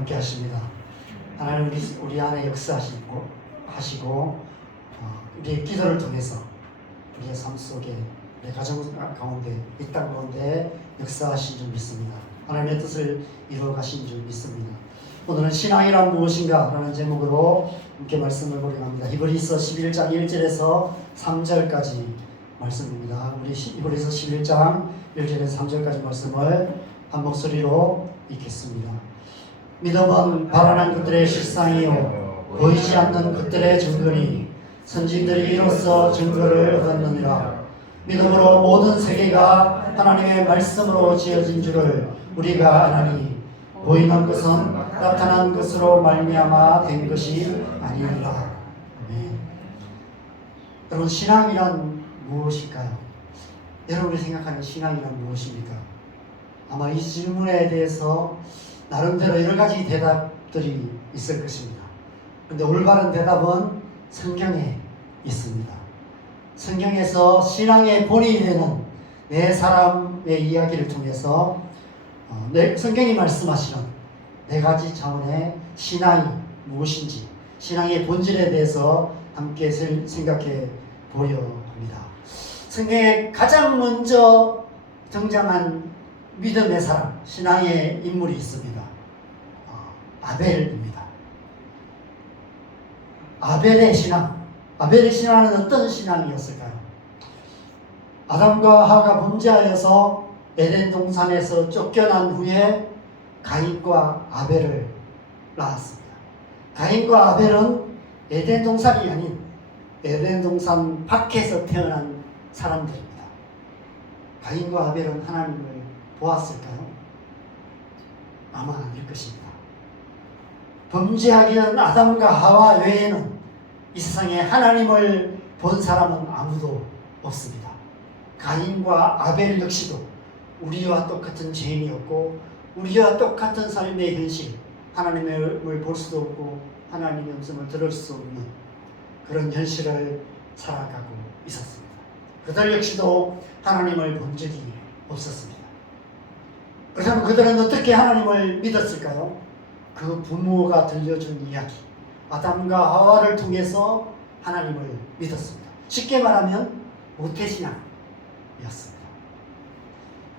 함께 하십니다. 하나님 우리 안에 역사하시고 우리의 기도를 통해서 우리의 삶 속에 우리 가정 가운데 이 땅 가운데 역사하신 줄 믿습니다. 하나님의 뜻을 이루어 가신 줄 믿습니다. 오늘은 신앙이란 무엇인가 라는 제목으로 함께 말씀을 보려고 합니다. 히브리서 11장 1절에서 3절까지 말씀입니다. 우리 히브리서 11장 1절에서 3절까지 말씀을 한 목소리로 읽겠습니다. 믿음은 바라는 것들의 실상이요 보이지 않는 것들의 증거니 선진들이 이로써 증거를 얻었느니라. 믿음으로 모든 세계가 하나님의 말씀으로 지어진 줄을 우리가 아나니 보이는 것은 나타난 것으로 말미암아 된 것이 아니니라. 아멘. 여러분, 신앙이란 무엇일까요? 여러분이 생각하는 신앙이란 무엇입니까? 아마 이 질문에 대해서 나름대로 여러 가지 대답들이 있을 것입니다. 그런데 올바른 대답은 성경에 있습니다. 성경에서 신앙의 본이 되는 네 사람의 이야기를 통해서 성경이 말씀하시는 네 가지 차원의 신앙이 무엇인지, 신앙의 본질에 대해서 함께 생각해 보려 합니다. 성경에 가장 먼저 등장한 믿음의 사람, 신앙의 인물이 있습니다. 아벨입니다. 아벨의 신앙은 어떤 신앙이었을까요? 아담과 하와가 범죄하여서 에덴 동산에서 쫓겨난 후에 가인과 아벨을 낳았습니다. 가인과 아벨은 에덴 동산이 아닌 에덴 동산 밖에서 태어난 사람들입니다. 가인과 아벨은 하나님을 보았을까요? 아마 아닐 것입니다. 범죄하기 전 아담과 하와 외에는 이 세상에 하나님을 본 사람은 아무도 없습니다. 가인과 아벨 역시도 우리와 똑같은 죄인이었고 우리와 똑같은 삶의 현실, 하나님을 볼 수도 없고 하나님의 음성을 들을 수 없는 그런 현실을 살아가고 있었습니다. 그들 역시도 하나님을 본 적이 없었습니다. 그렇다면 그들은 어떻게 하나님을 믿었을까요? 그 부모가 들려준 이야기, 아담과 하와를 통해서 하나님을 믿었습니다. 쉽게 말하면 모태신앙이었습니다.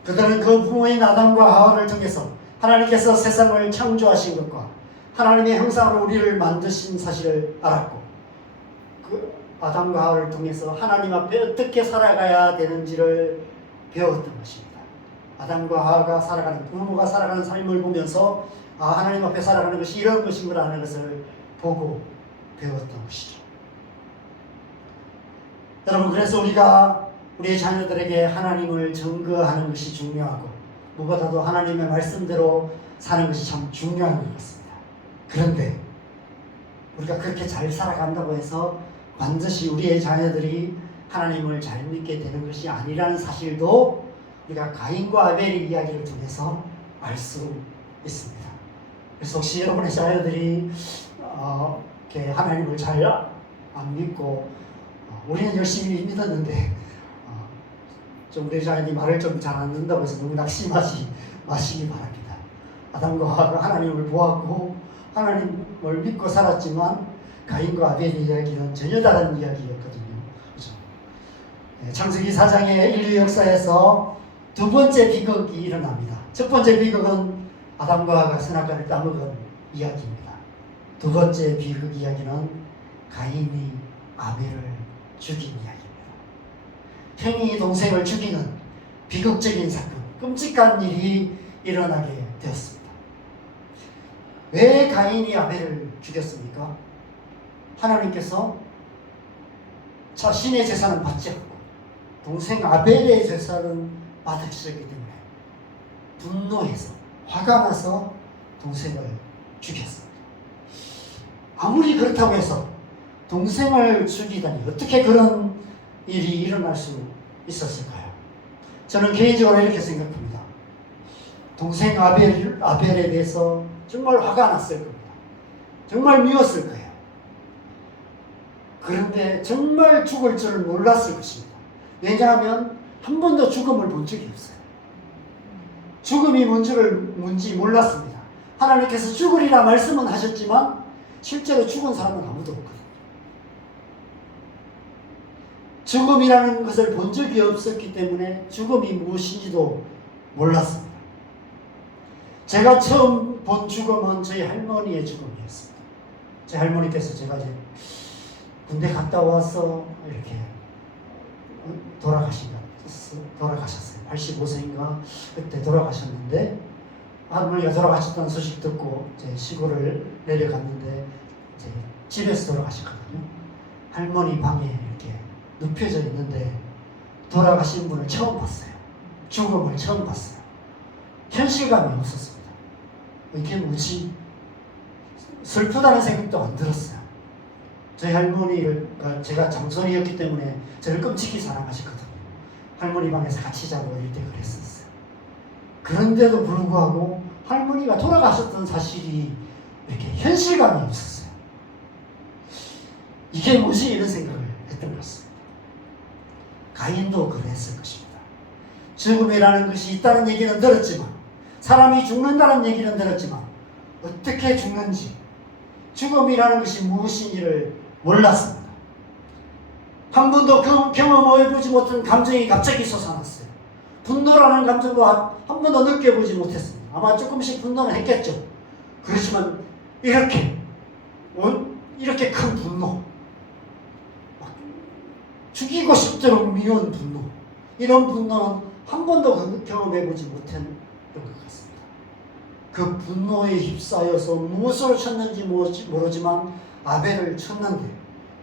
그들은 그 부모인 아담과 하와를 통해서 하나님께서 세상을 창조하신 것과 하나님의 형상으로 우리를 만드신 사실을 알았고, 그 아담과 하와를 통해서 하나님 앞에 어떻게 살아가야 되는지를 배웠던 것입니다. 아담과 하와가 살아가는, 부모가 살아가는 삶을 보면서 하나님 앞에 살아가는 것이 이런 것인가 하는 것을 보고 배웠던 것이죠. 여러분, 그래서 우리가 우리의 자녀들에게 하나님을 증거하는 것이 중요하고 무엇보다도 하나님의 말씀대로 사는 것이 참 중요한 것 같습니다. 그런데 우리가 그렇게 잘 살아간다고 해서 반드시 우리의 자녀들이 하나님을 잘 믿게 되는 것이 아니라는 사실도 우리가 가인과 아벨의 이야기를 통해서 알 수 있습니다. 그래서 혹시 여러분의 자녀들이 이렇게 하나님을 잘 안 믿고 우리는 열심히 믿었는데 좀 우리 자녀들이 말을 좀 잘 안 듣는다고 해서 너무 낙심하지 마시기 바랍니다. 아담과 하와가 하나님을 보았고 하나님을 믿고 살았지만 가인과 아벨의 이야기는 전혀 다른 이야기였거든요. 그렇죠? 창세기 4장의 인류 역사에서 두 번째 비극이 일어납니다. 첫 번째 비극은 아담과 하와가 선악과를 따먹은 이야기입니다. 두 번째 비극 이야기는 가인이 아벨을 죽인 이야기입니다. 형이 동생을 죽이는 비극적인 사건, 끔찍한 일이 일어나게 되었습니다. 왜 가인이 아벨을 죽였습니까? 하나님께서 자신의 재산은 받지 않고 동생 아벨의 재산은 받으셨기 때문에 분노해서, 화가 나서 동생을 죽였습니다. 아무리 그렇다고 해서 동생을 죽이다니 어떻게 그런 일이 일어날 수 있었을까요? 저는 개인적으로 이렇게 생각합니다. 동생 아벨에 대해서 정말 화가 났을 겁니다. 정말 미웠을 거예요. 그런데 정말 죽을 줄 몰랐을 것입니다. 왜냐하면 한 번도 죽음을 본 적이 없어요. 죽음이 뭔지 몰랐습니다. 하나님께서 죽으리라 말씀은 하셨지만 실제로 죽은 사람은 아무도 없거든요. 죽음이라는 것을 본 적이 없었기 때문에 죽음이 무엇인지도 몰랐습니다. 제가 처음 본 죽음은 저희 할머니의 죽음이었습니다. 제 할머니께서 제가 이제 군대 갔다 와서 이렇게 돌아가셨어요. 85세인가 그때 돌아가셨는데, 할머니가 돌아가셨다는 소식 듣고 이제 시골을 내려갔는데 이제 집에서 돌아가셨거든요. 할머니 방에 이렇게 눕혀져 있는데 돌아가신 분을 처음 봤어요. 죽음을 처음 봤어요. 현실감이 없었습니다. 이게 뭐지? 슬프다는 생각도 안 들었어요. 저희 할머니를, 제가 장손이었기 때문에 저를 끔찍히 사랑하셨거든요. 할머니 방에서 같이 자고 이럴 때 그랬었어요. 그런데도 불구하고 할머니가 돌아가셨던 사실이 이렇게 현실감이 없었어요. 이게 뭐지? 이런 생각을 했던 것입니다. 가인도 그랬을 것입니다. 죽음이라는 것이 있다는 얘기는 들었지만, 사람이 죽는다는 얘기는 들었지만 어떻게 죽는지, 죽음이라는 것이 무엇인지를 몰랐습니다. 한 번도 경험해보지 못한 감정이 갑자기 솟아났어요. 분노라는 감정도 한 번도 느껴보지 못했습니다. 아마 조금씩 분노는 했겠죠. 그렇지만 이렇게 큰 분노, 죽이고 싶도록 미운 분노, 이런 분노는 한 번도 경험해보지 못한 것 같습니다. 그 분노에 휩싸여서 무엇으로 쳤는지 모르지만 아벨을 쳤는데,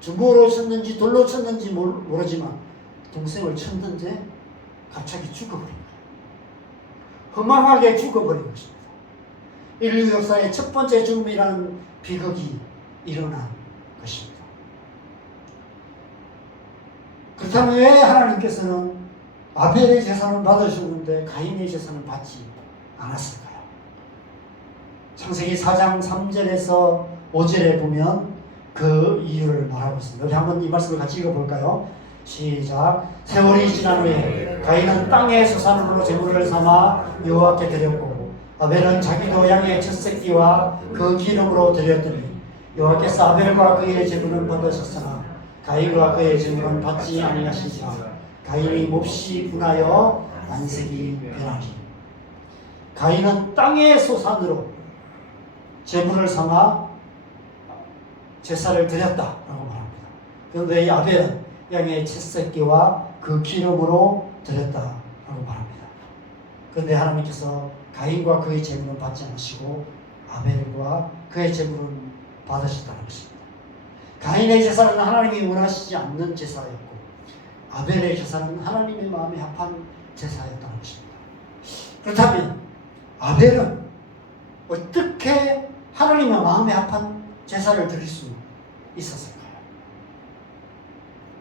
주먹으로 쳤는지 돌로 쳤는지 모르지만 동생을 쳤는데 갑자기 죽어버린 거예요. 허망하게 죽어버린 것입니다. 인류 역사의 첫 번째 죽음이라는 비극이 일어난 것입니다. 그렇다면 왜 하나님께서는 아벨의 제사는 받으셨는데 가인의 제사는 받지 않았을까요? 창세기 4장 3절에서 5절에 보면 그 이유를 말하고 있습니다. 우리 한번 이 말씀을 같이 읽어볼까요? 시작. 세월이 지난 후에 가인은 땅의 소산으로 제물을 삼아 여호와께 드렸고, 아벨은 자기도 양의 첫 새끼와 그 기름으로 드렸더니 여호와께서 아벨과 그의 제물은 받으셨으나 가인과 그의 제물은 받지 아니하시니라. 가인이 몹시 분하여 안색이 변하니. 가인은 땅의 소산으로 제물을 삼아 제사를 드렸다라고 말합니다. 그런데 이 아벨은 양의 첫 새끼와 그 기름으로 드렸다라고 말합니다. 그런데 하나님께서 가인과 그의 제물은 받지 않으시고 아벨과 그의 제물은 받으셨다는 것입니다. 가인의 제사는 하나님이 원하시지 않는 제사였고, 아벨의 제사는 하나님의 마음에 합한 제사였다는 것입니다. 그렇다면 아벨은 어떻게 하나님의 마음에 합한 제사를 드릴 수 있었을까요?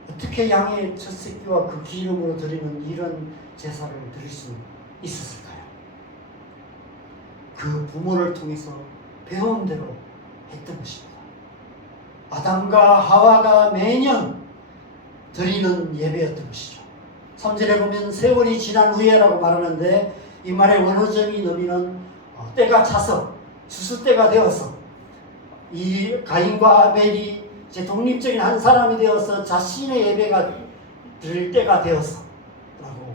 어떻게 양의 첫 새끼와 그 기름으로 드리는 이런 제사를 드릴 수 있었을까요? 그 부모를 통해서 배운 대로 했던 것입니다. 아담과 하와가 매년 드리는 예배였던 것이죠. 3절에 보면 세월이 지난 후에라고 말하는데, 이 말의 원어적인 의미는 때가 차서, 추수 때가 되어서, 이 가인과 아벨이 이제 독립적인 한 사람이 되어서 자신의 예배가 드릴 때가 되어서 라고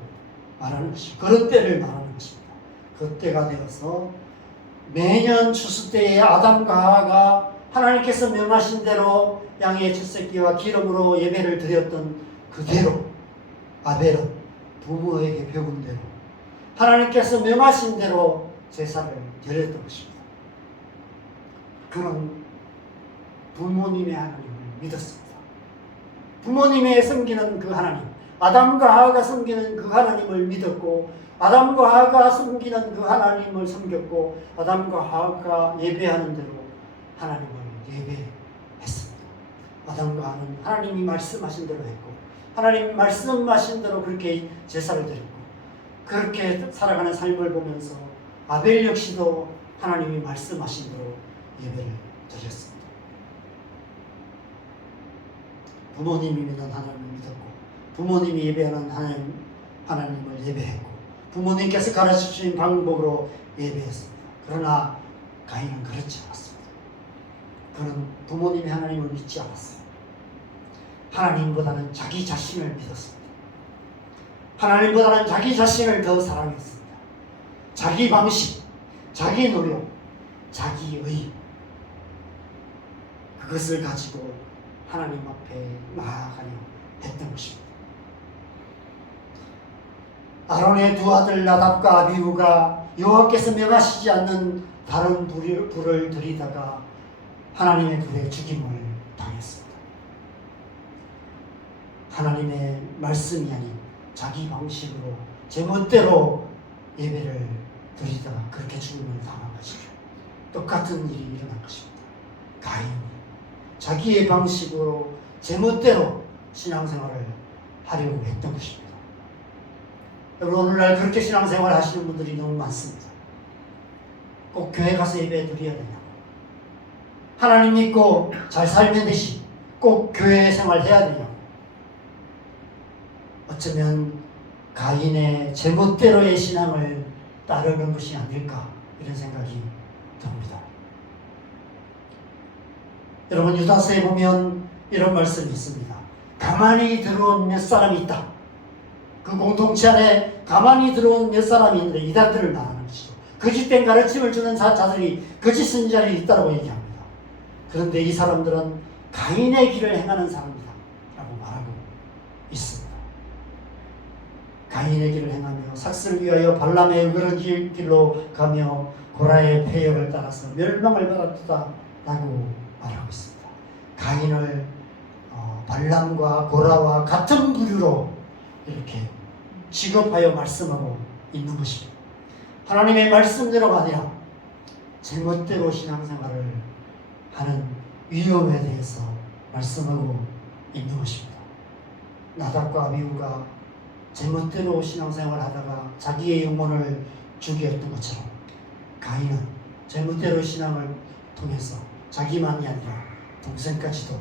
말하는 것이죠. 그런 때를 말하는 것입니다. 그 때가 되어서 매년 추수 때에 아담과 하와가 하나님께서 명하신 대로 양의 첫 새끼와 기름으로 예배를 드렸던 그대로 아벨은 부모에게 배운 대로 하나님께서 명하신 대로 제사를 드렸던 것입니다. 그런 부모님의 하나님을 믿었습니다. 부모님의 섬기는 그 하나님, 아담과 하와가 섬기는 그 하나님을 믿었고, 아담과 하와가 섬기는 그 하나님을 섬겼고, 아담과 하와가 예배하는 대로 하나님을 예배했습니다. 아담과 하와는 하나님이 말씀하신 대로 했고, 하나님이 말씀하신 대로 그렇게 제사를 드렸고, 그렇게 살아가는 삶을 보면서 아벨 역시도 하나님이 말씀하신 대로 예배를 드렸습니다. 부모님이 믿는 하나님을 믿었고, 부모님이 예배하는 하나님을 예배했고, 부모님께서 가르쳐주신 방법으로 예배했습니다. 그러나 가인은 그렇지 않았습니다. 그는 부모님이 하나님을 믿지 않았어요. 하나님보다는 자기 자신을 믿었습니다. 하나님보다는 자기 자신을 더 사랑했습니다. 자기 방식, 자기 노력, 자기의 그것을 가지고 하나님 앞에 나아가려 했던 것입니다. 아론의 두 아들 나답과 아비후가 여호와께서 명하시지 않는 다른 불을 들이다가 하나님의 불에 죽임을 당했습니다. 하나님의 말씀이 아닌 자기 방식으로 제멋대로 예배를 드리다가 그렇게 죽임을 당한 것이죠. 똑같은 일이 일어난 것입니다. 가인이 자기의 방식으로 제멋대로 신앙생활을 하려고 했던 것입니다. 여러분, 오늘날 그렇게 신앙생활 하시는 분들이 너무 많습니다. 꼭 교회 가서 예배 드려야 되냐고, 하나님 믿고 잘 살면 되시, 꼭 교회 생활 해야 되냐고. 어쩌면 가인의 제멋대로의 신앙을 따르는 것이 아닐까, 이런 생각이 듭니다. 여러분, 유다서에 보면 이런 말씀이 있습니다. 가만히 들어온 몇 사람이 있다. 그 공동체 안에 가만히 들어온 몇 사람이 있는데 이단들을 말하는 것이죠. 거짓된 가르침을 주는 자들이 거짓 선지자들이 있다고 얘기합니다. 그런데 이 사람들은 가인의 길을 행하는 사람이다 라고 말하고 있습니다. 가인의 길을 행하며 삭슬을 위하여 발람의 그런 길로 가며 고라의 폐역을 따라서 멸망을 받았다 라고 말하고 있습니다. 가인을 발람과 고라와 같은 부류로 이렇게 취급하여 말씀하고 있는 것입니다. 하나님의 말씀대로가 아니라 제멋대로 신앙생활을 하는 위험에 대해서 말씀하고 있는 것입니다. 나답과 아비후가 제멋대로 신앙생활을 하다가 자기의 영혼을 죽였던 것처럼 가인은 제멋대로 신앙을 통해서 자기만이 아니라 동생까지도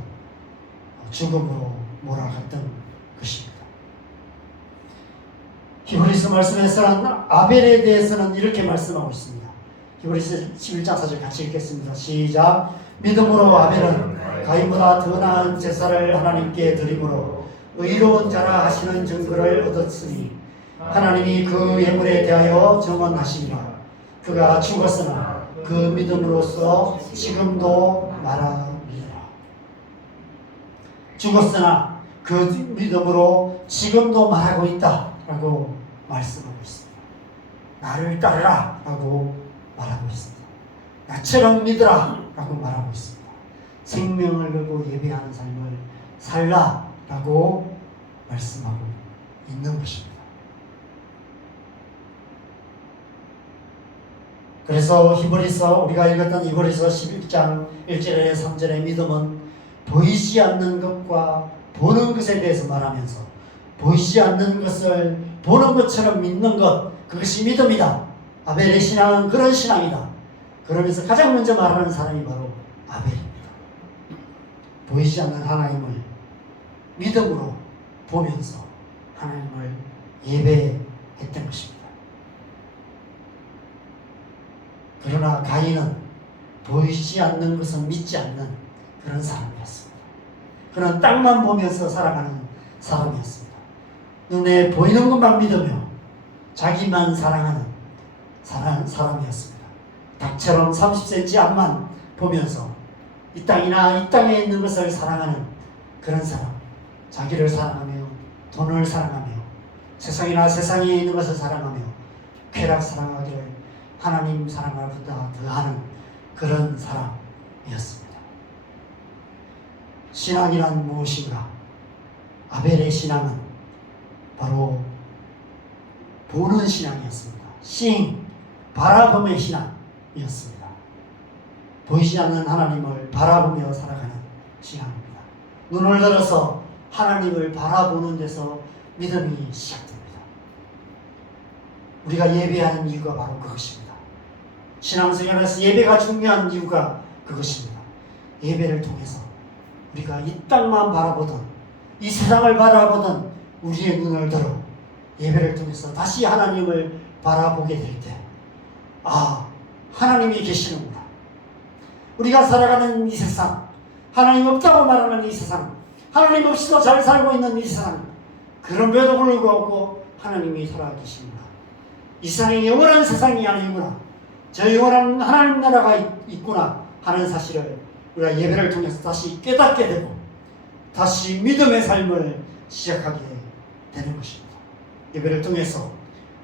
죽음으로 몰아갔던 것입니다. 히브리서 말씀에서는 아벨에 대해서는 이렇게 말씀하고 있습니다. 히브리서 11장 4절 같이 읽겠습니다. 시작. 믿음으로 아벨은 가인보다 더 나은 제사를 하나님께 드림으로 의로운 자라 하시는 증거를 얻었으니 하나님이 그 예물에 대하여 정언하시니라. 그가 죽었으나 그 믿음으로써 지금도 말하리라. 죽었으나 그 믿음으로 지금도 말하고 있다 라고 말씀하고 있습니다. 나를 따르라 라고 말하고 있습니다. 나처럼 믿으라 라고 말하고 있습니다. 생명을 걸고 예배하는 삶을 살라 라고 말씀하고 있는 것입니다. 그래서 히브리서, 우리가 읽었던 히브리서 11장 1절에 3절의 믿음은 보이지 않는 것과 보는 것에 대해서 말하면서 보이지 않는 것을 보는 것처럼 믿는 것, 그것이 믿음이다. 아벨의 신앙은 그런 신앙이다. 그러면서 가장 먼저 말하는 사람이 바로 아벨입니다. 보이지 않는 하나님을 믿음으로 보면서 하나님을 예배했던 것입니다. 그러나 가인은 보이지 않는 것은 믿지 않는 그런 사람이었습니다. 그는 땅만 보면서 살아가는 사람이었습니다. 눈에 보이는 것만 믿으며 자기만 사랑하는 사람이었습니다. 닭처럼 30cm 앞만 보면서 이 땅이나 이 땅에 있는 것을 사랑하는 그런 사람, 자기를 사랑하며 돈을 사랑하며 세상이나 세상에 있는 것을 사랑하며 쾌락 사랑하기를 하나님 사랑보다 더하는 그런 사람이었습니다. 신앙이란 무엇인가? 아벨의 신앙은 바로 보는 신앙이었습니다. seeing, 바라봄의 신앙이었습니다. 보이지 않는 하나님을 바라보며 살아가는 신앙입니다. 눈을 들어서 하나님을 바라보는 데서 믿음이 시작됩니다. 우리가 예배하는 이유가 바로 그것입니다. 신앙생활에서 예배가 중요한 이유가 그것입니다. 예배를 통해서 우리가 이 땅만 바라보던, 이 세상을 바라보던 우리의 눈을 들어 예배를 통해서 다시 하나님을 바라보게 될 때, 아, 하나님이 계시는구나. 우리가 살아가는 이 세상, 하나님 없다고 말하는 이 세상, 하나님 없이도 잘 살고 있는 이 세상, 그럼에도 불구하고 하나님이 살아계십니다. 이 세상이 영원한 세상이 아니구나, 저 영원한 하나님 나라가 있구나 하는 사실을 우리가 예배를 통해서 다시 깨닫게 되고 다시 믿음의 삶을 시작하게 되는 것입니다. 예배를 통해서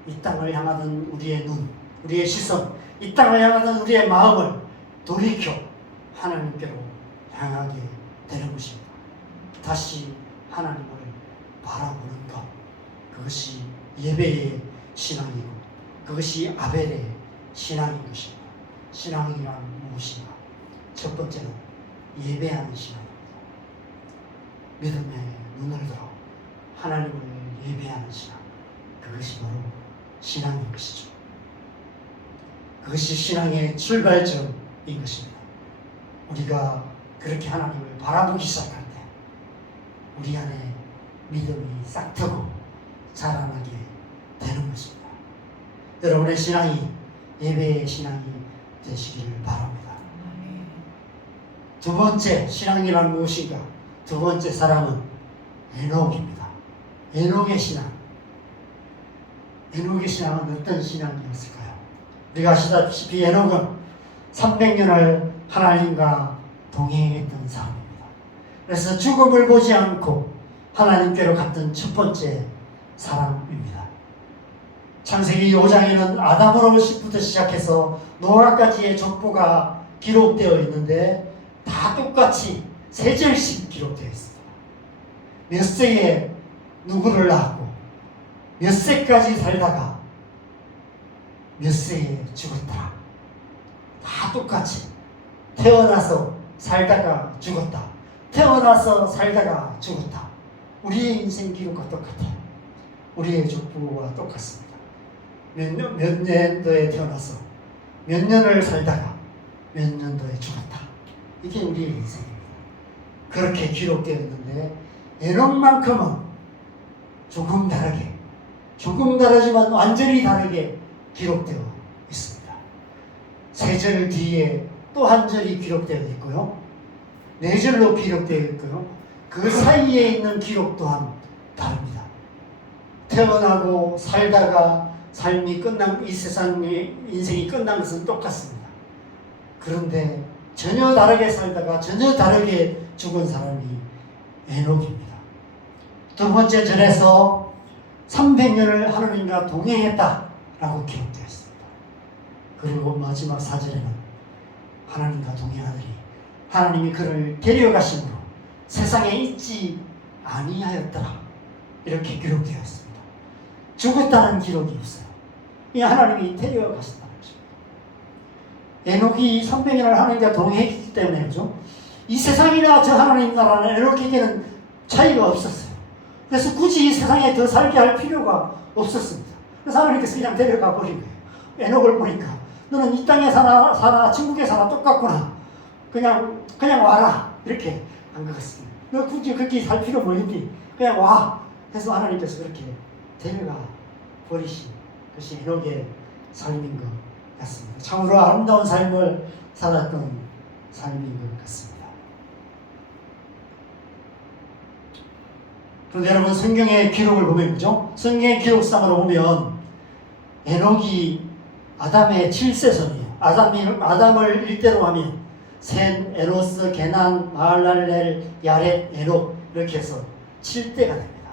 이 땅을 향하던 우리의 눈, 우리의 시선, 이 땅을 향하던 우리의 마음을 돌이켜 하나님께로 향하게 되는 것입니다. 다시 하나님을 바라보는 것, 그것이 예배의 신앙이고 그것이 아벨의 신앙인 것입니다. 신앙이란 무엇인가? 첫 번째는 예배하는 신앙입니다. 믿음의 눈을 들어 하나님을 예배하는 신앙, 그것이 바로 신앙인 것이죠. 그것이 신앙의 출발점인 것입니다. 우리가 그렇게 하나님을 바라보기 시작할 때 우리 안에 믿음이 싹트고 자라나게 되는 것입니다. 여러분의 신앙이 예배의 신앙이 되시기를 바랍니다. 두 번째 신앙이란 무엇인가? 두 번째 사람은 에녹입니다. 에녹의 신앙. 에녹의 신앙은 어떤 신앙이었을까요? 우리가 아시다시피 에녹은 300년을 하나님과 동행했던 사람입니다. 그래서 죽음을 보지 않고 하나님께로 갔던 첫 번째 사람입니다. 창세기 5장에는 아담으로부터 시작해서 노아까지의 족보가 기록되어 있는데 다 똑같이 세 절씩 기록되어 있습니다. 몇 세에 누구를 낳았고 몇 세까지 살다가 몇 세에 죽었더라. 다 똑같이 태어나서 살다가 죽었다. 태어나서 살다가 죽었다. 우리의 인생 기록과 똑같아요. 우리의 족보와 똑같습니다. 몇 년도에 태어나서 몇 년을 살다가 몇 년도에 죽었다. 이게 우리의 인생입니다. 그렇게 기록되어 있는데 에녹만큼은 조금 다르게, 조금 다르지만 완전히 다르게 기록되어 있습니다. 세 절 뒤에 또 한 절이 기록되어 있고요. 네 절로 기록되어 있고요. 그 사이에 있는 기록 또한 다릅니다. 태어나고 살다가 삶이 끝난 이 세상의 인생이 끝난 것은 똑같습니다. 그런데 전혀 다르게 살다가 전혀 다르게 죽은 사람이 에녹입니다. 두 번째 절에서 300년을 하나님과 동행했다라고 기록되어 있습니다. 그리고 마지막 4절에는 하나님과 동행하더니 하나님이 그를 데려가심으로 세상에 있지 아니하였더라, 이렇게 기록되어 있습니다. 죽었다는 기록이 없어요. 이 하나님이 데려가셨다는 것입니다. 에녹이 300년을 하나님과 동행했기 때문에 그죠? 이 세상이나 저 하나님 나라는 에녹에게는 차이가 없었어요. 그래서 굳이 이 세상에 더 살게 할 필요가 없었습니다. 그래서 하나님께서 그냥 데려가 버린 거예요. 에녹을 보니까 너는 이 땅에 사나 천국에 사나 똑같구나. 그냥 와라. 이렇게 한 것 같습니다. 너 굳이 그렇게 살 필요 뭐 있니? 그냥 와. 해서 하나님께서 그렇게 데려가 버리신 것이 에녹의 삶인 것 같습니다. 참으로 아름다운 삶을 살았던 삶인 것 같습니다. 그런데 여러분, 성경의 기록을 보면, 그죠? 성경의 기록상으로 보면 에녹이 아담의 7세손이에요. 아담을 일대로 하면 셈, 에노스, 게난, 마할랄렐, 야렛, 에녹, 이렇게 해서 7대가 됩니다.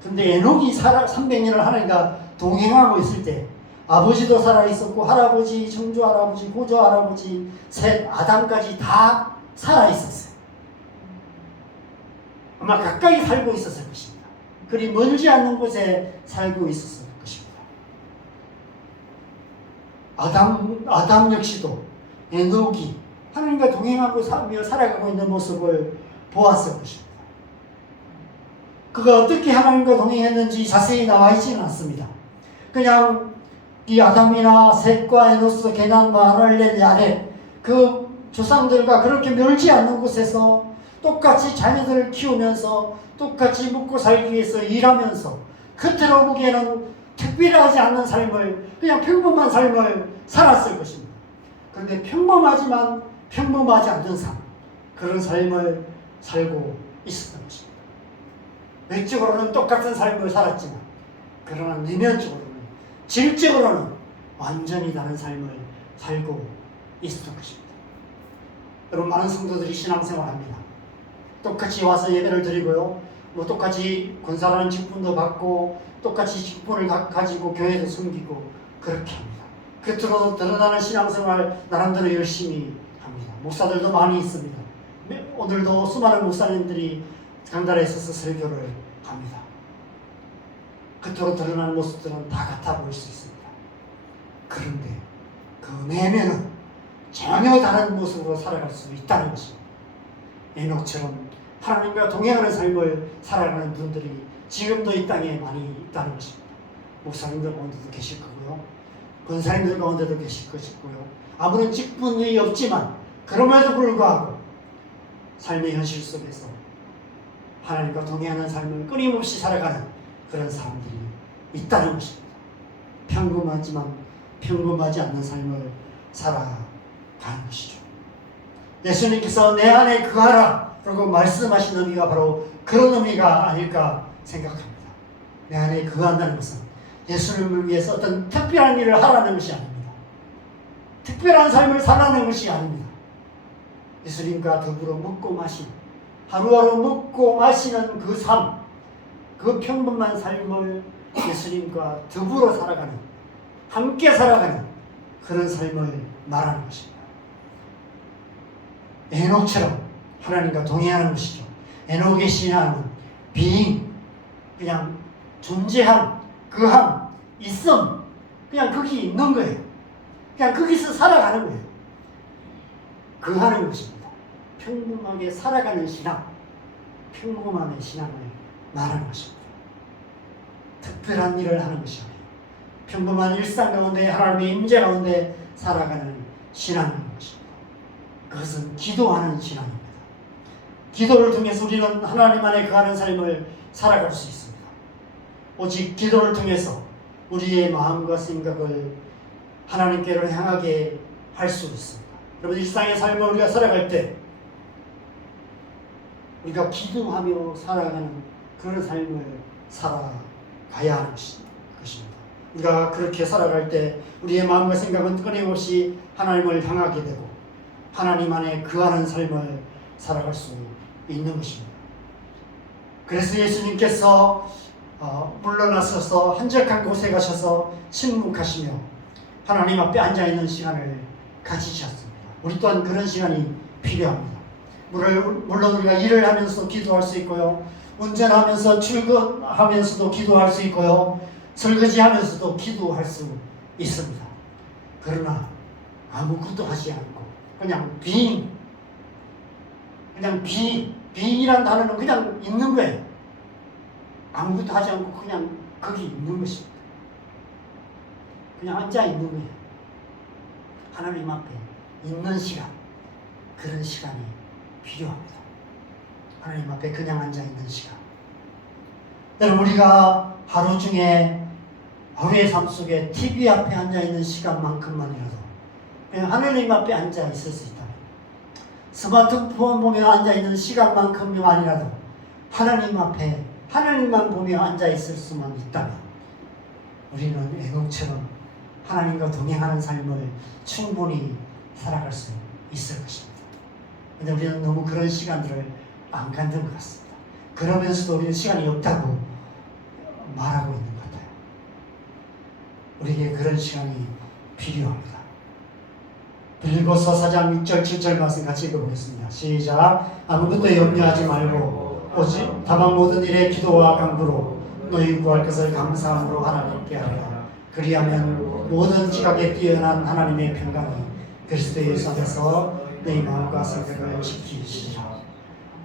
그런데 에녹이 300년을 하나님과 동행하고 있을 때 아버지도 살아있었고 할아버지, 청조할아버지, 고조할아버지, 셋, 아담까지 다 살아있었어요. 아마 가까이 살고 있었을 것입니다. 그리 멀지 않는 곳에 살고 있었을 것입니다. 아담 역시도 에녹이 하나님과 동행하고 살아가고 있는 모습을 보았을 것입니다. 그가 어떻게 하나님과 동행했는지 자세히 나와 있지는 않습니다. 그냥 이 아담이나 셋과 에노스, 게난, 마할랄렐, 야렛, 그 조상들과 그렇게 멀지 않는 곳에서 똑같이 자녀들을 키우면서 똑같이 먹고 살기 위해서 일하면서 겉으로 보기에는 특별하지 않는 삶을, 그냥 평범한 삶을 살았을 것입니다. 그런데 평범하지만 평범하지 않는 삶, 그런 삶을 살고 있었던 것입니다. 외적으로는 똑같은 삶을 살았지만 그러나 내면적으로는, 질적으로는 완전히 다른 삶을 살고 있었던 것입니다. 여러분, 많은 성도들이 신앙생활합니다. 똑같이 와서 예배를 드리고요, 똑같이 권사라는 직분도 받고 똑같이 직분을 가지고 교회도 섬기고 그렇게 합니다. 겉으로 드러나는 신앙생활 나름대로 열심히 합니다. 목사들도 많이 있습니다. 오늘도 수많은 목사님들이 강단에 서서 설교를 합니다. 겉으로 드러나는 모습들은 다 같아 보일 수 있습니다. 그런데 그 내면은 전혀 다른 모습으로 살아갈 수 있다는 것입니다. 에녹처럼 하나님과 동행하는 삶을 살아가는 분들이 지금도 이 땅에 많이 있다는 것입니다. 목사님들 가운데도 계실 거고요, 권사님들 가운데도 계실 것이고요, 아무런 직분이 없지만 그럼에도 불구하고 삶의 현실 속에서 하나님과 동행하는 삶을 끊임없이 살아가는 그런 사람들이 있다는 것입니다. 평범하지만 평범하지 않는 삶을 살아가는 것이죠. 예수님께서 내 안에 거하라 라고 말씀하신 의미가 바로 그런 의미가 아닐까 생각합니다. 내 안에 거한다는 것은 예수님을 위해서 어떤 특별한 일을 하라는 것이 아닙니다. 특별한 삶을 살라는 것이 아닙니다. 예수님과 더불어 먹고 마시는, 하루하루 먹고 마시는 그 삶, 그 평범한 삶을 예수님과 더불어 살아가는, 함께 살아가는 그런 삶을 말하는 것입니다. 에녹처럼 하나님과 동행하는 것이죠. 에녹의 신앙은 being, 그냥 존재함, 그함, 있음, 그냥 거기 있는 거예요. 그냥 거기서 살아가는 거예요. 그하는 것입니다. 평범하게 살아가는 신앙, 평범함의 신앙을 말하는 것입니다. 특별한 일을 하는 것이 아니에요. 평범한 일상 가운데 하나님의 임재 가운데 살아가는 신앙인 것입니다. 그것은 기도하는 신앙입니다. 기도를 통해서 우리는 하나님 안에 거하는 삶을 살아갈 수 있습니다. 오직 기도를 통해서 우리의 마음과 생각을 하나님께로 향하게 할 수 있습니다. 여러분, 일상의 삶을 우리가 살아갈 때 우리가 기도하며 살아가는 그런 삶을 살아가야 하는 것입니다. 우리가 그렇게 살아갈 때 우리의 마음과 생각은 끊임없이 하나님을 향하게 되고 하나님 안에 거하는 삶을 살아갈 수 있는 것입니다. 그래서 예수님께서 물러나서서 한적한 곳에 가셔서 침묵하시며 하나님 앞에 앉아있는 시간을 가지셨습니다. 우리 또한 그런 시간이 필요합니다. 물론 우리가 일을 하면서 기도할 수 있고요, 운전하면서 출근하면서도 기도할 수 있고요, 설거지하면서도 기도할 수 있습니다. 그러나 아무것도 하지 않고 그냥 being이라는 단어는 그냥 있는 거예요. 아무것도 하지 않고 그냥 거기 있는 것입니다. 그냥 앉아 있는 거예요. 하나님 앞에 있는 시간, 그런 시간이 필요합니다. 하나님 앞에 그냥 앉아 있는 시간. 여러분, 우리가 하루 중에 하루의 삶 속에 TV 앞에 앉아 있는 시간만큼만이라도 그냥 하나님 앞에 앉아 있을 수 있다면, 스마트폰 보며 앉아 있는 시간만큼만이라도 하나님 앞에 하나님만 보며 앉아 있을 수만 있다면 우리는 에녹처럼 하나님과 동행하는 삶을 충분히 살아갈 수 있을 것입니다. 그런데 우리는 너무 그런 시간들을 안 갖는 것 같습니다. 그러면서도 우리는 시간이 없다고 말하고 있는 것 같아요. 우리에게 그런 시간이 필요합니다. 빌립보서 4장 6절 7절 말씀 같이 읽어보겠습니다. 시작. 아무것도 염려하지 말고 오직 다만 모든 일에 기도와 간구로 너희 구할 것을 감사함으로 하나님께 하라. 그리하면 모든 지각에 뛰어난 하나님의 평강이 그리스도 예수 안에서 너희 마음과 생각을 지키시리라.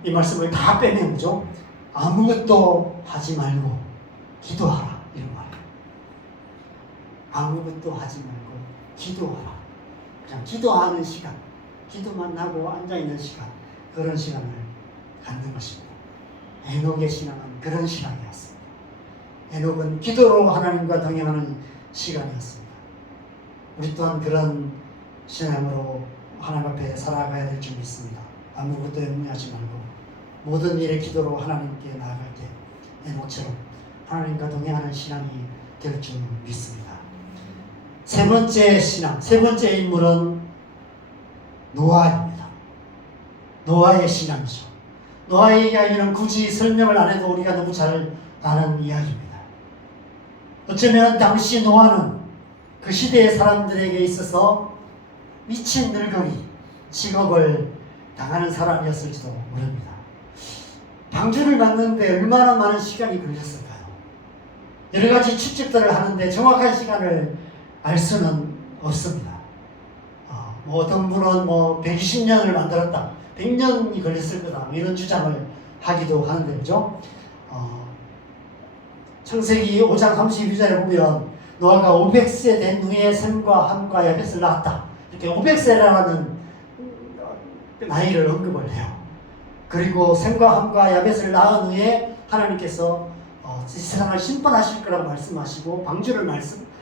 이 말씀을 다 빼면 뭐죠? 아무것도 하지 말고 기도하라, 이런 말이에요. 아무것도 하지 말고 기도하라. 그냥 기도하는 시간, 기도만 하고 앉아있는 시간, 그런 시간을 갖는 것입니다. 에녹의 신앙은 그런 시간이었습니다. 에녹은 기도로 하나님과 동행하는 시간이었습니다. 우리 또한 그런 신앙으로 하나님 앞에 살아가야 될 줄 믿습니다. 아무것도 염려하지 말고 모든 일에 기도로 하나님께 나아갈 때 에녹처럼 하나님과 동행하는 신앙이 될 줄 믿습니다. 세 번째 신앙, 세 번째 인물은 노아입니다. 노아의 신앙이죠. 노아의 이야기는 굳이 설명을 안 해도 우리가 너무 잘 아는 이야기입니다. 어쩌면 당시 노아는 그 시대의 사람들에게 있어서 미친 늙은이, 직업을 당하는 사람이었을지도 모릅니다. 방주를 만드는데 얼마나 많은 시간이 걸렸을까요? 여러 가지 추측들을 하는데 정확한 시간을 알 수는 없습니다. 어떤 분은 120년을 만들었다, 100년이 걸렸을 거다, 이런 주장을 하기도 하는데, 그죠? 창세기 5장 32절에 보면 노아가 500세 된 후에 셈과 함과 야벳을 낳았다, 이렇게 500세라는 나이를 언급을 해요. 그리고 셈과 함과 야벳을 낳은 후에 하나님께서 이 세상을 심판하실 거라고 말씀하시고 방주를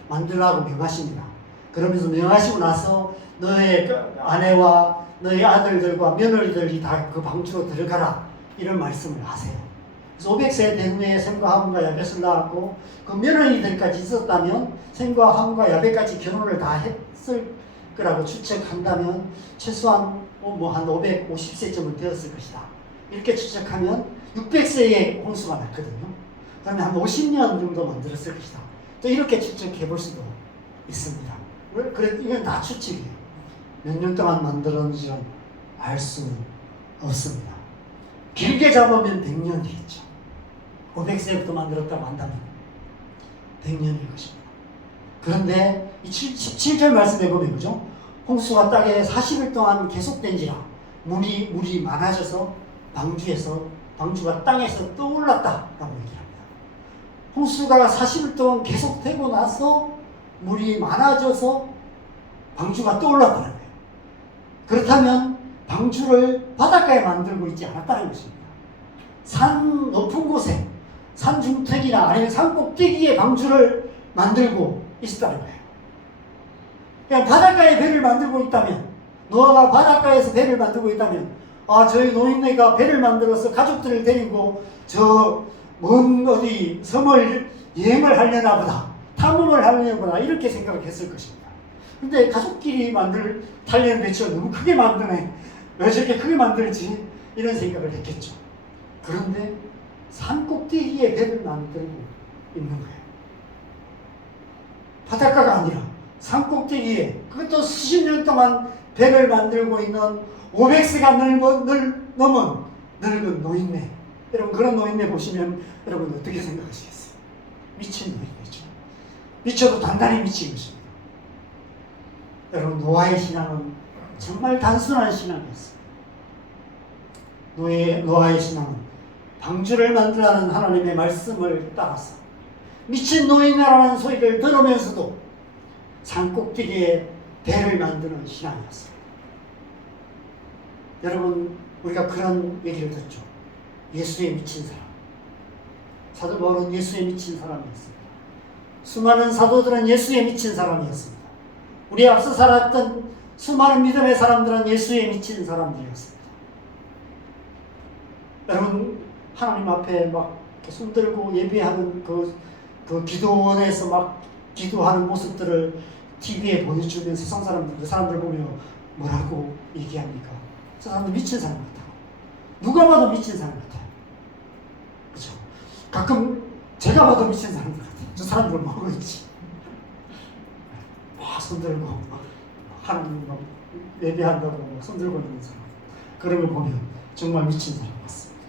만들라고 명하십니다. 그러면서 명하시고 나서 너의 아내와 너의 아들들과 며느리들이 다 그 방주로 들어가라, 이런 말씀을 하세요. 그래서 500세 된 후에 셈과 함과 야벳을 낳았고, 그 며느리들까지 있었다면 셈과 함과 야벳까지 결혼을 다 했을 거라고 추측한다면 최소한 한 550세쯤은 되었을 것이다, 이렇게 추측하면 600세에 홍수가 났거든요. 그러면 한 50년 정도 만들었을 것이다, 또 이렇게 추측해 볼 수도 있습니다. 이건 다 추측이에요. 몇 년 동안 만들었는지는 알 수 없습니다. 길게 잡으면 100년이겠죠. 500세부터 만들었다고 한다면 100년일 것입니다. 그런데 이 17절 말씀해 보면, 그죠? 홍수가 땅에 40일 동안 계속된지라 물이 많아져서 방주가 땅에서 떠올랐다라고 얘기합니다. 홍수가 40일 동안 계속되고 나서 물이 많아져서 방주가 떠올랐다는 거예요. 그렇다면 방주를 바닷가에 만들고 있지 않았다는 것입니다. 산 높은 곳에, 산 중턱이나 아니면 산 꼭대기에 방주를 만들고 있었다는 거예요. 그냥 바닷가에 배를 만들고 있다면, 노아가 바닷가에서 배를 만들고 있다면, 저희 노인네가 배를 만들어서 가족들을 데리고 저 먼 어디 섬을 여행을 하려나 보다, 탐험을 하려나 보다, 이렇게 생각을 했을 것입니다. 근데 가족끼리 타려는 배치가 너무 크게 만드네, 왜 저렇게 크게 만들지, 이런 생각을 했겠죠. 그런데 산 꼭대기에 배를 만들고 있는 거예요. 바닷가가 아니라 산 꼭대기에, 그것도 수십 년 동안 배를 만들고 있는 500세가 넘은 늙은 노인네. 여러분, 그런 노인네 보시면 여러분 어떻게 생각하시겠어요? 미친 노인네죠. 미쳐도 단단히 미친 것입니다. 여러분, 노아의 신앙은 정말 단순한 신앙이었습니다. 노아의 신앙은 방주를 만들라는 하나님의 말씀을 따라서 미친 노인네라는 소리를 들으면서도 산 꼭대기에 배를 만드는 신앙이었습니다. 여러분, 우리가 그런 얘기를 듣죠. 예수에 미친 사람. 사도 바울은 예수에 미친 사람이었습니다. 수많은 사도들은 예수에 미친 사람이었습니다. 우리 앞서 살았던 수많은 믿음의 사람들은 예수에 미친 사람들이었습니다. 여러분, 하나님 앞에 막 손들고 예배하는 그 기도원에서 막 기도하는 모습들을 TV에 보여주면 세상 사람들, 그 사람들 보면 뭐라고 얘기합니까? 저 사람들 미친 사람 같아요. 누가 봐도 미친 사람 같아요. 그렇죠? 가끔 제가 봐도 미친 사람들 같아요. 저 사람들 뭐 하고 있지? 막 손들고 하나님 막 예배한다고 손들고 있는 사람, 그런 걸 보면 정말 미친 사람 같습니다.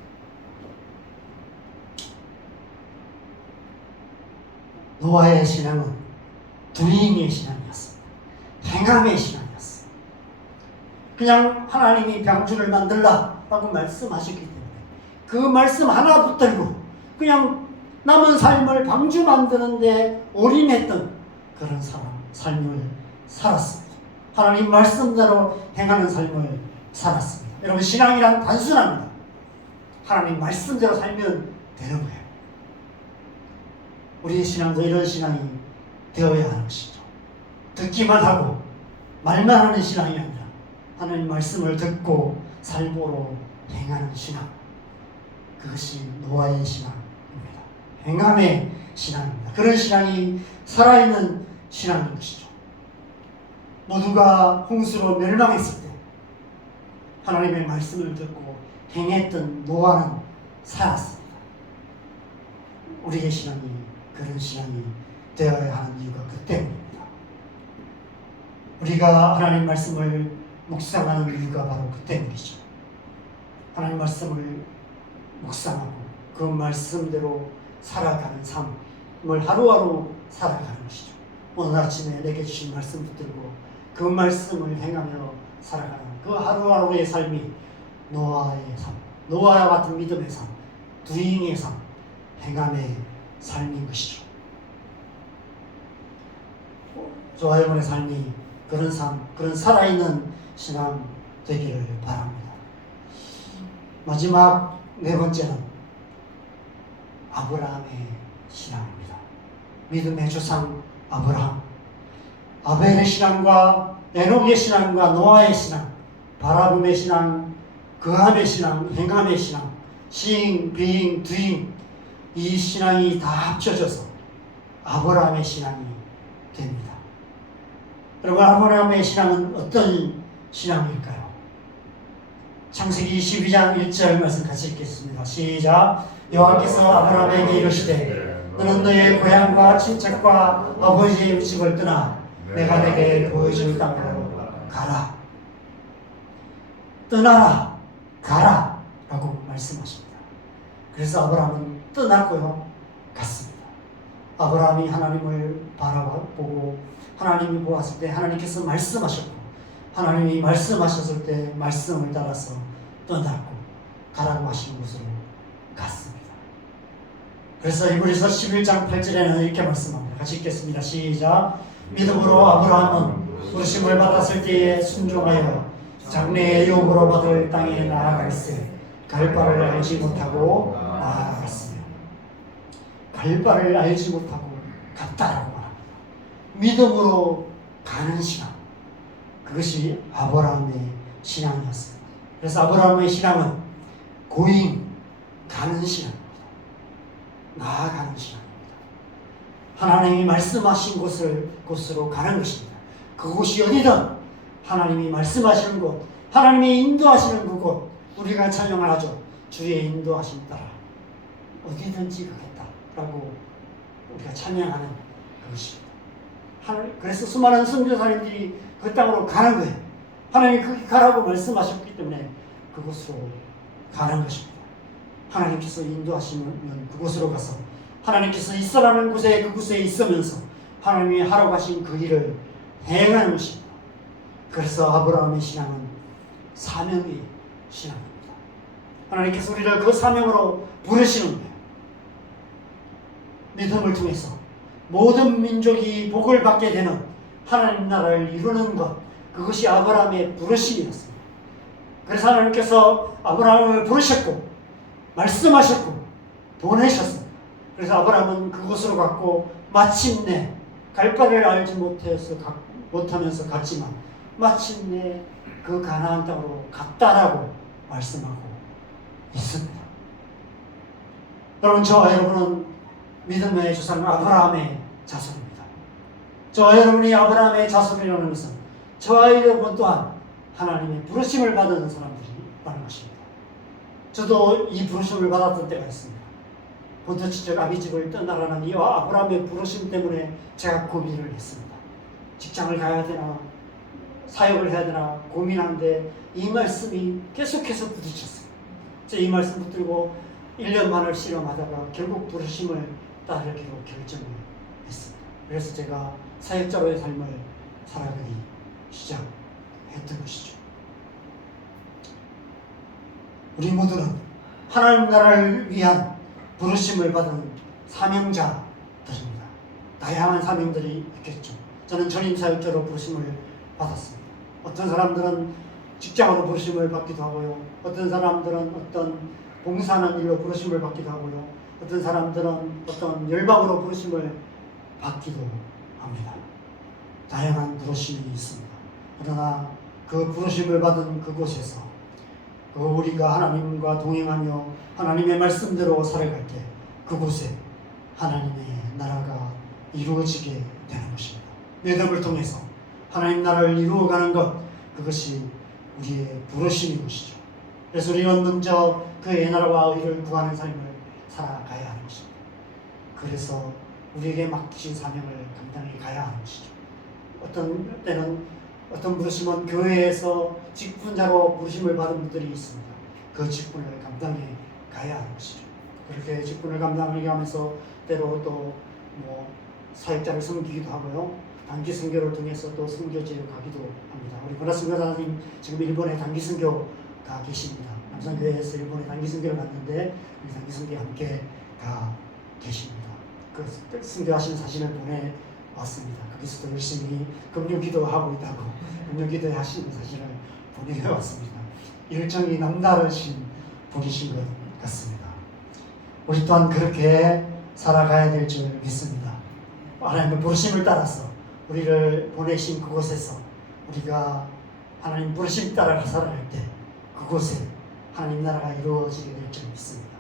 노아의 신앙은 두링의 신앙이었습니다. 행함의 신앙이었습니다. 그냥 하나님이 방주를 만들라라고 말씀하셨기 때문에 그 말씀 하나 붙들고 그냥 남은 삶을 방주 만드는데 올인했던 그런 삶을 살았습니다. 하나님 말씀대로 행하는 삶을 살았습니다. 여러분, 신앙이란 단순합니다. 하나님 말씀대로 살면 되는 거예요. 우리의 신앙도 이런 신앙이 되어야 하는 것이죠. 듣기만 하고 말만 하는 신앙이 아니라 하나님 말씀을 듣고 삶으로 행하는 신앙, 그것이 노아의 신앙입니다. 행함의 신앙입니다. 그런 신앙이 살아있는 신앙인 것이죠. 모두가 홍수로 멸망했을 때 하나님의 말씀을 듣고 행했던 노아는 살았습니다. 우리의 신앙이 그런 신앙이 되어야 하는 이유가 그 때문입니다. 우리가 하나님 말씀을 묵상하는 이유가 바로 그 때문이죠. 하나님 말씀을 묵상하고 그 말씀대로 살아가는 삶을 하루하루 살아가는 것이죠. 오늘 아침에 내게 주신 말씀 붙들고 그 말씀을 행하며 살아가는 그 하루하루의 삶이 노아의 삶, 노아와 같은 믿음의 삶, 두잉의 삶, 행함의 삶인 것이죠. 저와 여러분의 삶이 그런 삶, 그런 살아있는 신앙 되기를 바랍니다. 마지막 네 번째는 아브라함의 신앙입니다. 믿음의 조상 아브라함, 아벨의 신앙과 에녹의 신앙과 노아의 신앙, 바라붐의 신앙, 그함의 신앙, 행함의 신앙, 시잉, 비잉, 두잉, 이 신앙이 다 합쳐져서 아브라함의 신앙이 됩니다. 여러분, 아브라함의 신앙은 어떤 신앙일까요? 창세기 22장 1절 말씀 같이 읽겠습니다. 시작. 여호와께서 아브라함에게 이르시되 너는 너의 고향과 친척과 아버지의 집을 떠나 내가 내게 보여줄 땅으로 가라. 떠나라, 가라 라고 말씀하십니다. 그래서 아브라함은 떠났고요, 갔습니다. 아브라함이 하나님을 바라보고 하나님이 보았을 때 하나님께서 말씀하셨고 하나님이 말씀하셨을 때 말씀을 따라서 떠났고 가라고 하신 곳으로 갔습니다. 그래서 히브리서 11장 8절에는 이렇게 말씀합니다. 같이 읽겠습니다. 시작. 믿음으로 아브라함은 부르심을 받았을 때에 순종하여 장래의 유업으로 받을 땅에 나아갈새 갈 바를 알지 못하고 나아갔으며, 갈 바를 알지 못하고 갔다라고 말합니다. 믿음으로 가는 신앙, 그것이 아브라함의 신앙이었습니다. 그래서 아브라함의 신앙은 고잉, 가는 신앙입니다. 나아가는 신앙입니다. 하나님이 말씀하신 곳으로 가는 것입니다. 그곳이 어디든 하나님이 말씀하시는 곳, 하나님이 인도하시는 그곳, 우리가 찬양을 하죠. 주의 인도하심 따라 어디든지 가겠다라고 우리가 찬양하는 그것입니다. 그래서 수많은 선교사님들이 그 땅으로 가는 거예요. 하나님이 거기 가라고 말씀하셨기 때문에 그곳으로 가는 것입니다. 하나님께서 인도하시면 그곳으로 가서 하나님께서 있으라는 곳에 그곳에 있으면서 하나님이 하라고 하신 그 일을 행하는 것입니다. 그래서 아브라함의 신앙은 사명의 신앙입니다. 하나님께서 우리를 그 사명으로 부르시는 거예요. 믿음을 통해서 모든 민족이 복을 받게 되는 하나님 나라를 이루는 것, 그것이 아브라함의 부르심이었습니다. 그래서 하나님께서 아브라함을 부르셨고 말씀하셨고 보내셨습니다. 그래서 아브라함은 그곳으로 갔고 마침내 갈 바를 알지 못하면서 갔지만 마침내 그 가나안 땅으로 갔다라고 말씀하고 있습니다. 여러분, 저와 여러분은 믿음의 조상 아브라함의 자손입니다. 저와 여러분이 아브라함의 자손이라는 것은 저와 여러분 또한 하나님의 부르심을 받은 사람들이라는 것입니다. 저도 이 부르심을 받았던 때가 있습니다. 본토지적 아비집을 떠나라는 이 아브라함의 부르심 때문에 제가 고민을 했습니다. 직장을 가야 되나 사역을 해야 되나 고민하는데 이 말씀이 계속해서 부딪혔어요. 제가 이 말씀 붙들고 1년 반을 실험하다가 결국 부르심을 따르기로 결정을 했습니다. 그래서 제가 사역자로의 삶을 살아가기 시작했던 것이죠. 우리 모두는 하나님 나라를 위한 부르심을 받은 사명자들입니다. 다양한 사명들이 있겠죠. 저는 전임 사역자로 부르심을 받았습니다. 어떤 사람들은 직장으로 부르심을 받기도 하고요. 어떤 사람들은 어떤 봉사하는 일로 부르심을 받기도 하고요. 어떤 사람들은 어떤 열방으로 부르심을 받기도 합니다. 다양한 부르심이 있습니다. 그러나 그 부르심을 받은 그곳에서 우리가 하나님과 동행하며 하나님의 말씀대로 살아갈 때 그곳에 하나님의 나라가 이루어지게 되는 것입니다. 믿음을 통해서 하나님 나라를 이루어가는 것, 그것이 우리의 부르심인 것이죠. 그래서 우리는 먼저 그의 나라와 의를 구하는 삶을 살아가야 하는 것입니다. 그래서 우리에게 맡기신 사명을 감당해 가야 하는 것이죠. 어떤 때는 어떤 부르심은 교회에서 직분자로 부르심을 받은 분들이 있습니다. 그 직분을 감당해 가야 하는 것이죠. 그렇게 직분을 감당하게 하면서 때로 또 사역자를 섬기기도 하고요. 단기 선교를 통해서 또 선교지에 가기도 합니다. 우리 권하 선교사님 지금 일본에 단기 선교 가 계십니다. 남산교회에서 일본에 단기 선교를 갔는데 우리 단기 선교에 함께 가 계십니다. 그 선교하시는 사진을 보내왔습니다. 거기서도 열심히 금요기도 하고 있다고 금요기도 하시는 사진을 보내왔습니다. 일정이 남다르신 분이신 것 같습니다. 우리 또한 그렇게 살아가야 될 줄 믿습니다. 하나님의 부르심을 따라서 우리를 보내신 그곳에서 우리가 하나님 부르심 따라 살아갈 때 그곳에 하나님 나라가 이루어지게 될 줄 믿습니다.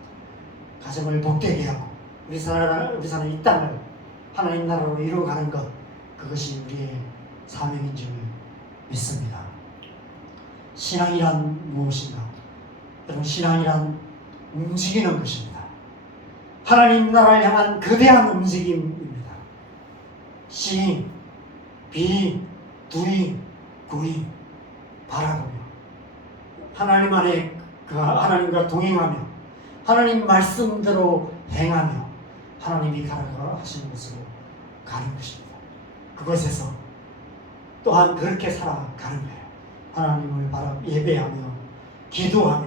가정을 복되게 하고 우리 사는 이 땅을 하나님 나라로 이루어가는 것, 그것이 우리의 사명인 줄 믿습니다. 신앙이란 무엇인가? 여러분, 신앙이란 움직이는 것입니다. 하나님 나라를 향한 거대한 움직임입니다. seeing, being, doing, going, 바라보며 하나님 안에 하나님과 동행하며 하나님 말씀대로 행하며 하나님이 가라고 하시는 곳으로 가는 것입니다. 그곳에서 또한 그렇게 살아가는 거예요. 하나님을 예배하며 기도하며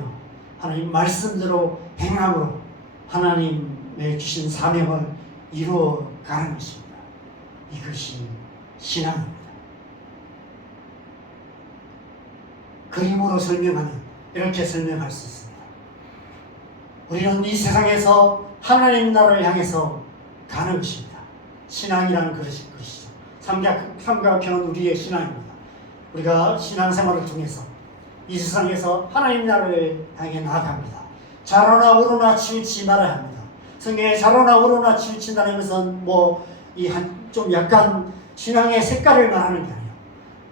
하나님 말씀대로 행함으로 하나님의 주신 사명을 이루어가는 것입니다. 이것이 신앙입니다. 그림으로 설명하면 이렇게 설명할 수 있습니다. 우리는 이 세상에서 하나님 나라를 향해서 가는 것입니다. 신앙이라는 것이죠. 삼각형은 우리의 신앙입니다. 우리가 신앙생활을 통해서 이 세상에서 하나님 나라를 향해 나아갑니다. 좌로나 우로나 치우치지 말아야 합니다. 성경에 좌로나 우로나 치우친다는 것은 좀 약간 신앙의 색깔을 말하는 게 아니에요.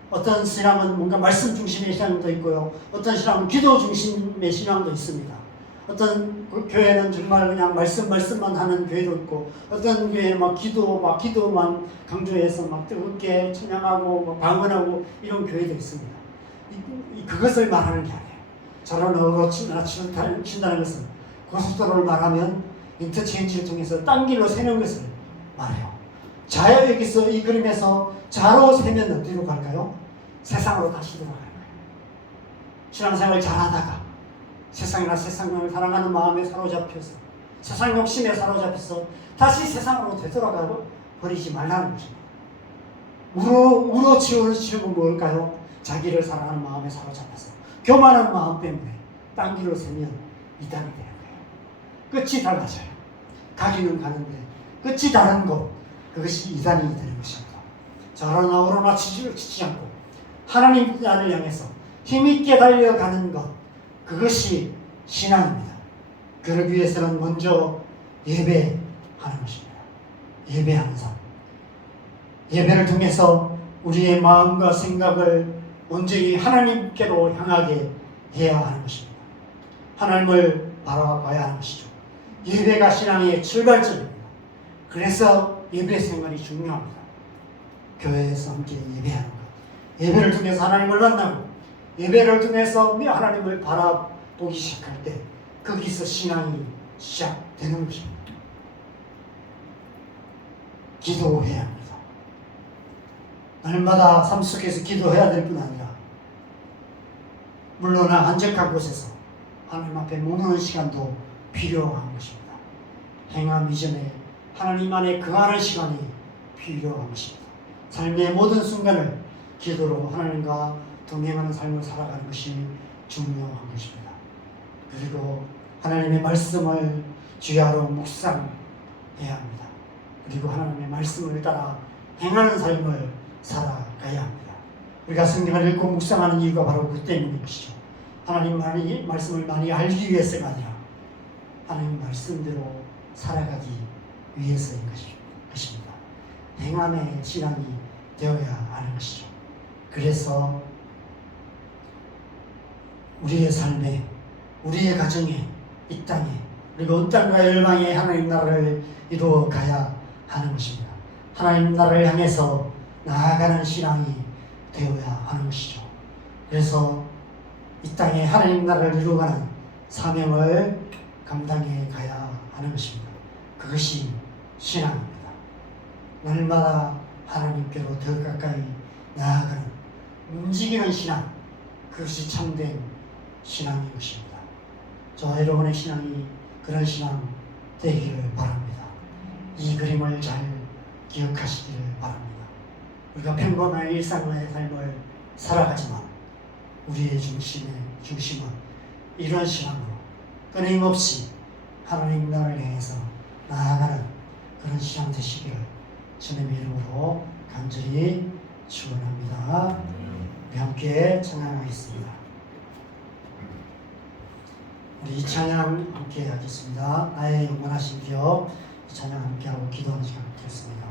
어떤 신앙은 뭔가 말씀 중심의 신앙도 있고요. 어떤 신앙은 기도 중심의 신앙도 있습니다. 어떤 교회는 정말 그냥 말씀만 하는 교회도 있고, 어떤 교회는 기도만 강조해서 뜨겁게 찬양하고 방언하고 이런 교회도 있습니다. 그것을 말하는 게 아니에요. 좌로나 친다는 것은 고속도로를 말하면 인터체인지를 통해서 딴 길로 새는 것을 말해요. 여기서 이 그림에서 좌로 세면 어디로 갈까요? 세상으로 다시 돌아가는 거예요. 신앙생활을 잘하다가 세상을 사랑하는 마음에 사로잡혀서 세상 욕심에 사로잡혀서 다시 세상으로 되돌아가 버리지 말라는 것입니다. 우로 치우면 뭘까요? 자기를 사랑하는 마음에 사로잡혀서 교만한 마음 때문에 딴 길로 세면 이단이 되는 거예요. 끝이 달라져요. 가기는 가는데 끝이 다른 것, 그것이 이단이 되는 것입니다. 좌로나 우로나 치지 않고 하나님 나라를 향해서 힘있게 달려가는 것, 그것이 신앙입니다. 그러기 위해서는 먼저 예배하는 것입니다. 예배하는 삶. 예배를 통해서 우리의 마음과 생각을 온전히 하나님께로 향하게 해야 하는 것입니다. 하나님을 바라봐야 하는 것이죠. 예배가 신앙의 출발점입니다. 그래서 예배 생활이 중요합니다. 교회에서 함께 예배하는 것. 예배를 통해서 하나님을 만나고 예배를 통해서 하나님을 바라보기 시작할 때 거기서 신앙이 시작되는 것입니다. 기도해야 합니다. 날마다 삶 속에서 기도해야 될 뿐 아니라 물러나 한적한 곳에서 하나님 앞에 머무는 시간도 필요한 것입니다. 행함 이전에 하나님 안에 거하는 시간이 필요한 것입니다. 삶의 모든 순간을 기도로 하나님과 동행하는 삶을 살아가는 것이 중요한 것입니다. 그리고 하나님의 말씀을 주야로 묵상해야 합니다. 그리고 하나님의 말씀을 따라 행하는 삶을 살아가야 합니다. 우리가 성경을 읽고 묵상하는 이유가 바로 그 때문인 것이죠. 하나님 말씀을 많이 알기 위해서가 아니라 하나님 말씀대로 살아가기 위해서인 것입니다. 행함의 신앙이 되어야 하는 것이죠. 그래서 우리의 삶에, 우리의 가정에, 이 땅에, 그리고 온 땅과 열방에 하나님 나라를 이루어 가야 하는 것입니다. 하나님 나라를 향해서 나아가는 신앙이 되어야 하는 것이죠. 그래서 이 땅에 하나님 나라를 이루어가는 사명을 감당해 가야 하는 것입니다. 그것이 신앙입니다. 날마다 하나님께로 더 가까이 나아가는 움직이는 신앙, 그것이 참된 신앙인 것입니다. 저와 여러분의 신앙이 그런 신앙 되기를 바랍니다. 이 그림을 잘 기억하시기를 바랍니다. 우리가 평범한 일상의 삶을 살아가지만 우리의 중심은 이런 신앙으로 끊임없이 하나님 나라를 향해서 나아가는 그런 신앙 되시기를 주님의 이름으로 간절히 축원합니다. 우리 함께 찬양하겠습니다. 우리 이 찬양 함께 하겠습니다. 나의 영원하신 기업, 이 찬양 함께하고 기도하는 시간 갖겠습니다.